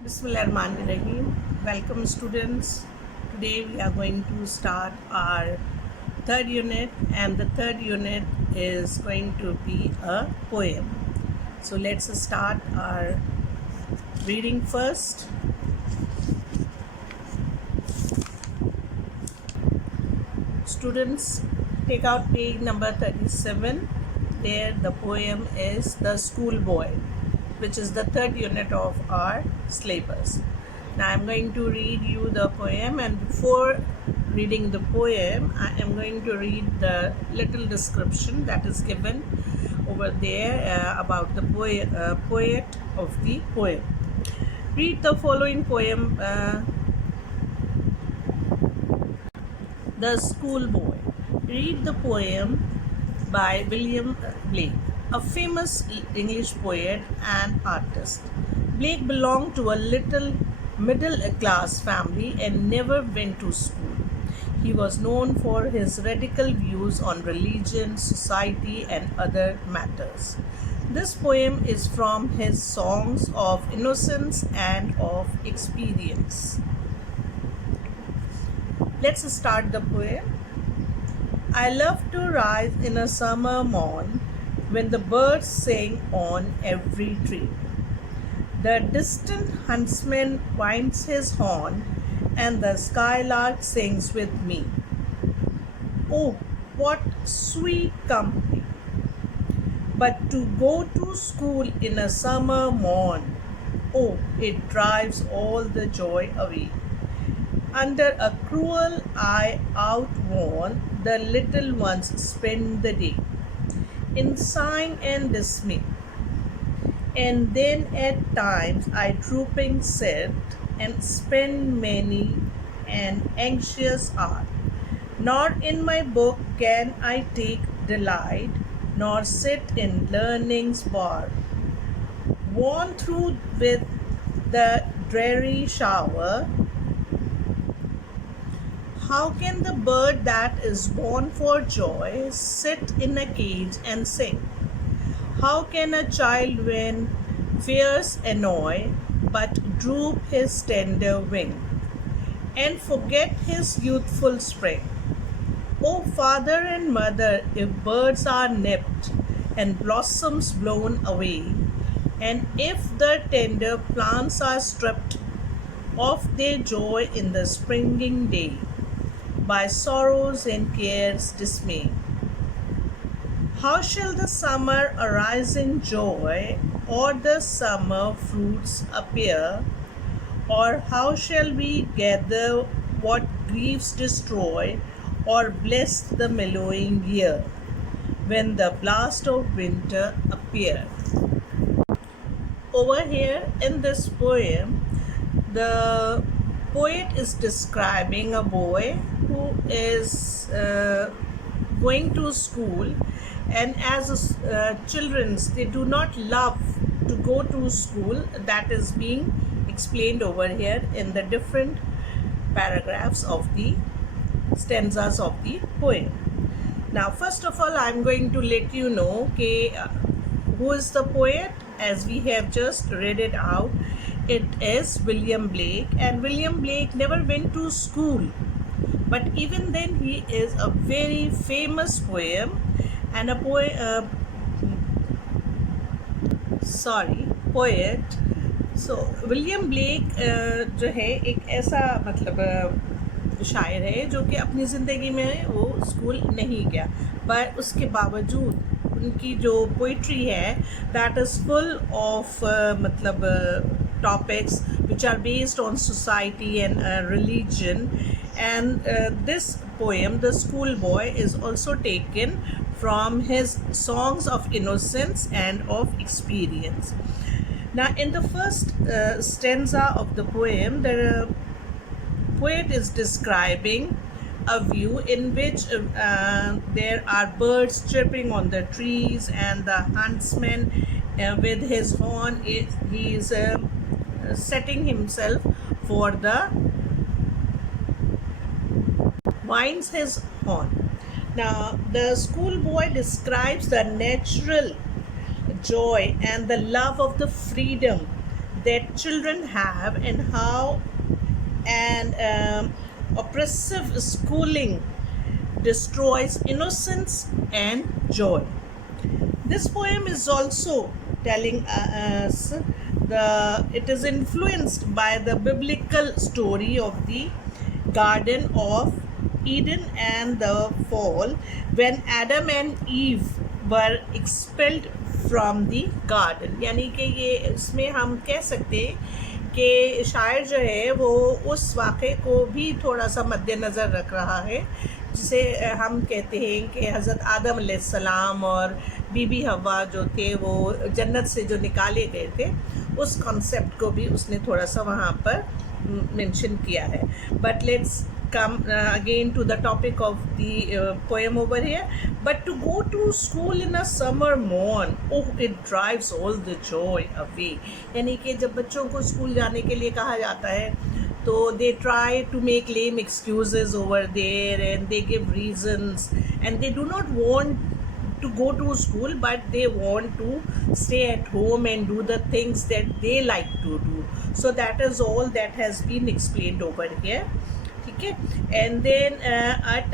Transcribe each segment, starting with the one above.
Bismillahirrahmanirrahim. Welcome students. Today we are going to start our third unit, and the third unit is going to be a poem. So let's start our reading first. Students, take out page number 37. There the poem is The Schoolboy, which is the third unit of our syllabus. Now I am going to read you the poem, and before reading the poem I am going to read the little description that is given over there about the poet of the poem. Read the following poem, The Schoolboy. Read the poem by William Blake, a famous English poet and artist. Blake belonged to a little middle class family and never went to school. He was known for his radical views on religion, society, and other matters. This poem is from his songs of innocence and of experience. Let's start the poem. I love to rise in a summer morn when the birds sing on every tree. The distant huntsman winds his horn and the skylark sings with me. Oh, what sweet company! But to go to school in a summer morn, oh, it drives all the joy away. Under a cruel eye outworn, the little ones spend the day in sighing and dismay. And then at times I drooping sit and spend many an anxious hour. Nor in my book can I take delight, nor sit in learning's bar. Worn through with the dreary shower, how can the bird that is born for joy sit in a cage and sing? How can a child when fears annoy but droop his tender wing and forget his youthful spring? O father and mother, if birds are nipped and blossoms blown away, and if the tender plants are stripped of their joy in the springing day, by sorrows and cares dismay. How shall the summer arise in joy, or the summer fruits appear? Or how shall we gather what griefs destroy, or bless the mellowing year, when the blast of winter appear? Over here in this poem, the poet is describing a boy who is going to school, and as children they do not love to go to school. That is being explained over here in the different paragraphs of the stanzas of the poem. Now first of all I am going to let you know who is the poet. As we have just read it out, it is William Blake, and William Blake never went to school, but even then he is a very famous poet and a poet. So William Blake जो है एक ऐसा मतलब शायर है जो कि अपनी ज़िंदगी में वो स्कूल नहीं गया, पर उसके बावजूद उनकी जो पोइट्री है दैट इज़ फुल ऑफ मतलब topics which are based on society and religion. And this poem, The Schoolboy, is also taken from his songs of innocence and of experience. Now in the first stanza of the poem, the poet is describing a view in which there are birds chirping on the trees, and the huntsman with his horn he is setting himself for the winds his horn. Now the schoolboy describes the natural joy and the love of the freedom that children have, and how an oppressive schooling destroys innocence and joy. This poem is also telling us it is influenced by the biblical story of the Garden of Eden and the fall, when Adam and Eve were expelled from the garden. यानी कि ये इसमें हम कह सकते हैं कि शायर जो है वो उस वाक़े को भी थोड़ा सा मद्देनज़र रख रहा है, जिसे हम कहते हैं कि हज़रत आदम अलैहिस्सलाम और बीबी हवा जो थे वो जन्नत से जो निकाले गए थे, उस कॉन्सेप्ट को भी उसने थोड़ा सा वहाँ पर मेंशन किया है. But let's come again to the topic of the poem over here. But to go to school in a summer morn, oh, it drives all the joy away. यानी कि जब बच्चों को स्कूल जाने के लिए कहा जाता है तो they try to make lame excuses over there, and they give reasons, and they do not want to go to school, but they want to stay at home and do the things that they like to do. So that is all that has been explained over here. ठीक है. And then at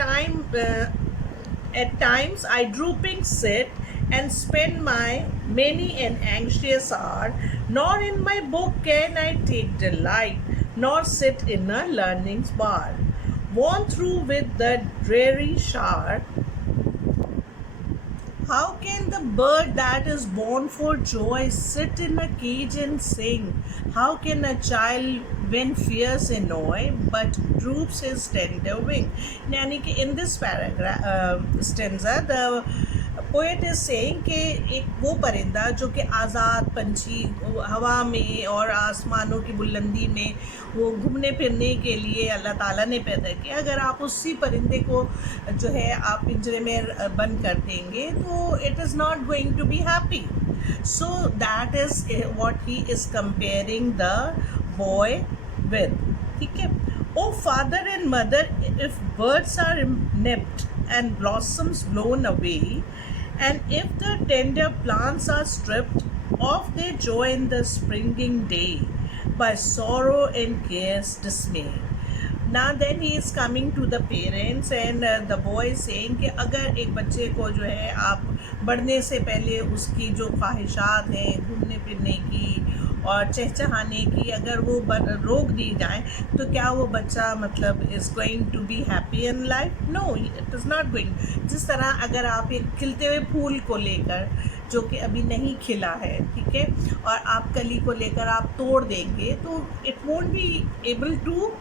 times I drooping sit and spend my many an anxious hour, nor in my book can I take delight, nor sit in a learning's bar, worn through with the dreary shower. How can the bird that is born for joy sit in a cage and sing? How can a child when fears annoy but droops his tender wing? यानी कि in this paragraph stanza the poet is saying कि एक वो परिंदा जो कि आज़ाद पंछी हवा में और आसमानों की बुलंदी में वो घूमने फिरने के लिए अल्लाह ताला ने पैदा किया, अगर आप उसी परिंदे को जो है आप पिंजरे में बंद कर देंगे तो it is not going to be happy. So that is what he is comparing the boy with. ठीक है. Oh father and mother, if birds are nipped and blossoms blown away, and if the tender plants are stripped of their joy in the springing day by sorrow and care's dismay. Now then he is coming to the parents, and the boy is saying कि अगर एक बच्चे को जो है आप बढ़ने से पहले उसकी जो ख्वाहिशात हैं घूमने फिरने की और चहचहाने की अगर वो रोक दी जाए तो क्या वो बच्चा मतलब is going to be happy in life? No, it is not going. जिस तरह अगर आप एक खिलते हुए फूल को लेकर जो कि अभी नहीं खिला है, ठीक है, और आप कली को लेकर आप तोड़ देंगे तो it won't be able to,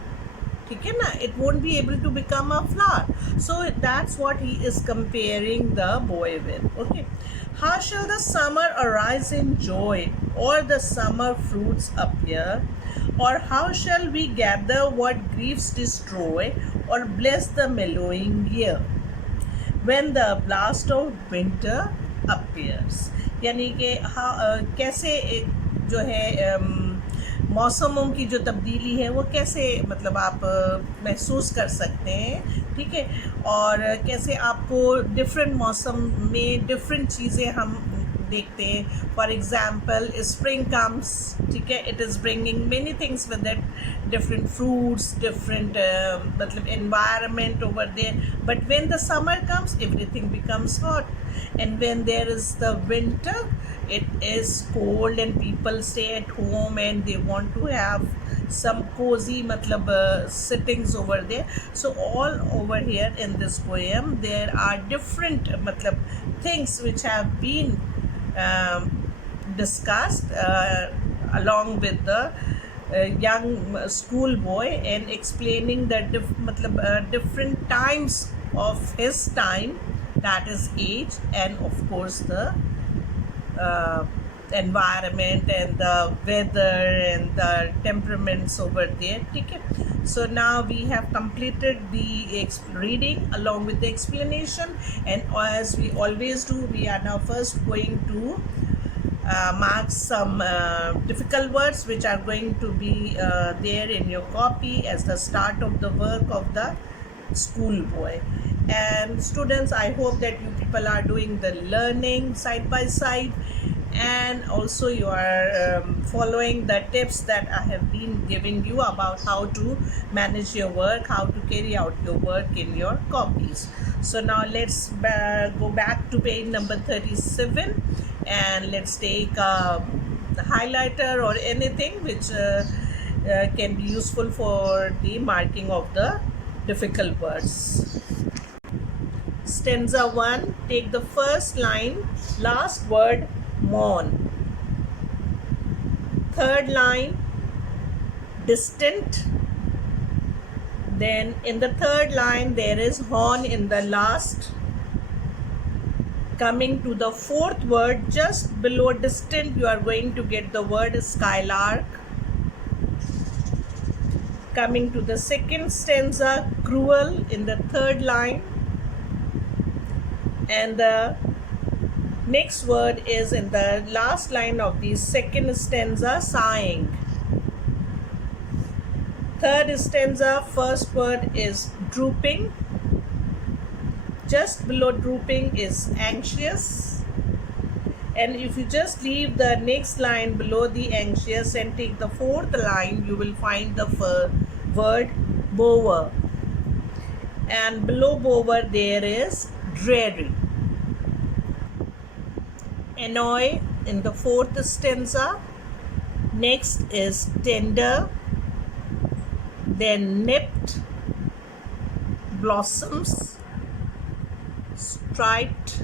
ठीक है ना, it won't be able to become a flower. So that's what he is comparing the boy with. Okay. How shall the summer arise in joy, or the summer fruits appear? Or how shall we gather what griefs destroy, or bless the mellowing year, when the blast of winter appears? यानी कि कैसे जो है मौसमों की जो तब्दीली है वो कैसे मतलब आप महसूस कर सकते हैं, ठीक है, और कैसे आपको डिफरेंट मौसम में डिफरेंट चीज़ें हम देखते हैं. फॉर एग्ज़ाम्पल स्प्रिंग कम्स, ठीक है, it is bringing many things with that, different fruits, different मतलब environment over there. But when the summer comes everything becomes hot, and when there is the winter it is cold and people stay at home and they want to have some cozy matlab sittings over there. So all over here in this poem there are different matlab things which have been discussed along with the young school boy, and explaining the different times of his time, that is age, and of course the environment and the weather and the temperaments over there. Okay. So now we have completed the reading along with the explanation, and as we always do, we are now first going to mark some difficult words which are going to be there in your copy as the start of the work of the school boy. And students, I hope that you people are doing the learning side by side, and also you are following the tips that I have been giving you about how to manage your work, how to carry out your work in your copies. So now let's go back to page number 37 and let's take a highlighter or anything which can be useful for the marking of the difficult words. Stanza 1, take the first line, last word mourn. Third line, distant. Then in the third line there is horn in the last. Coming to the fourth word, just below distant you are going to get the word skylark. Coming to the second stanza, cruel in the third line. And the next word is in the last line of the second stanza, sighing. Third stanza, first word is drooping. Just below drooping is anxious. And if you just leave the next line below the anxious and take the fourth line, you will find the word bower. And below bower there is dreary. Annoy in the fourth stanza. Next is tender. Then nipped, blossoms, striped,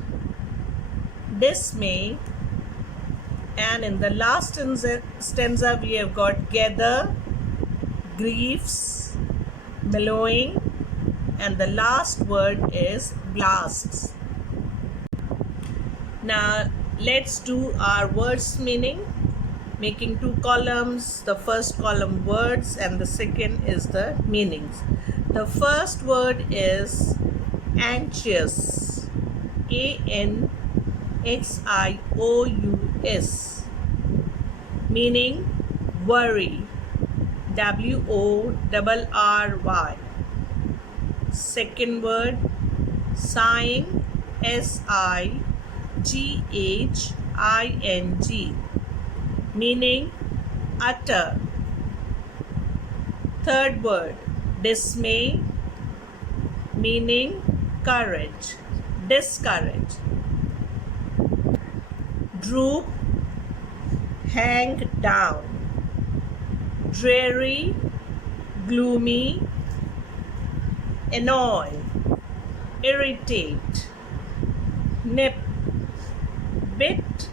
dismay. And in the last stanza we have got gather, griefs, mellowing, and the last word is blasts. Now let's do our words meaning, making two columns. The first column words and the second is the meanings. The first word is anxious, ANXIOUS, meaning worry, WORRY. Second word, sighing, SIGHING, meaning utter. Third word, dismay, meaning courage, discourage. Droop, hang down. Dreary, gloomy. Annoy, irritate. Nip, bit.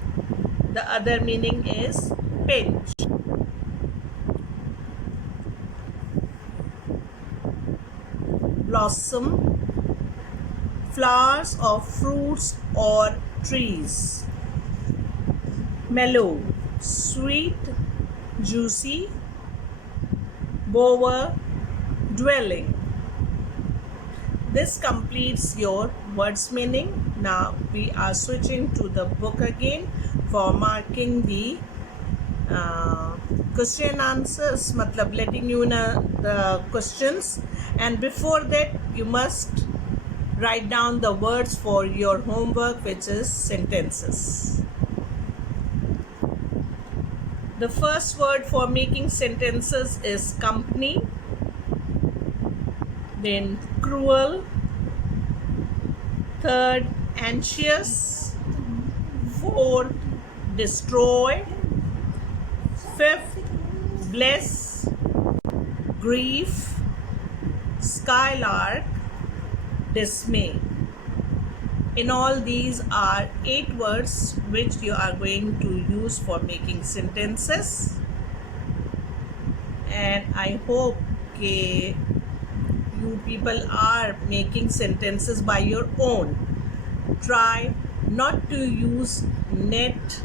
The other meaning is pinch. Blossom, flowers of fruits or trees. Mellow, sweet, juicy. Bower, dwelling. This completes your words meaning. Now we are switching to the book again for marking the question answers, matlab letting you know the questions, and before that you must write down the words for your homework, which is sentences. The first word for making sentences is company, then cruel, third anxious, fourth destroy, fifth bless, grief, skylark, dismay. In all, these are 8 words which you are going to use for making sentences, and I hope you people are making sentences by your own. Try not to use net,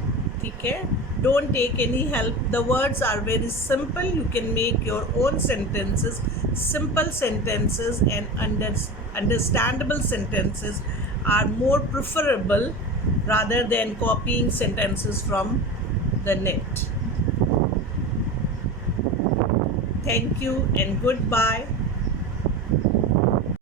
okay? Don't take any help. The words are very simple. You can make your own sentences, simple sentences, and understandable sentences are more preferable rather than copying sentences from the net. Thank you and goodbye.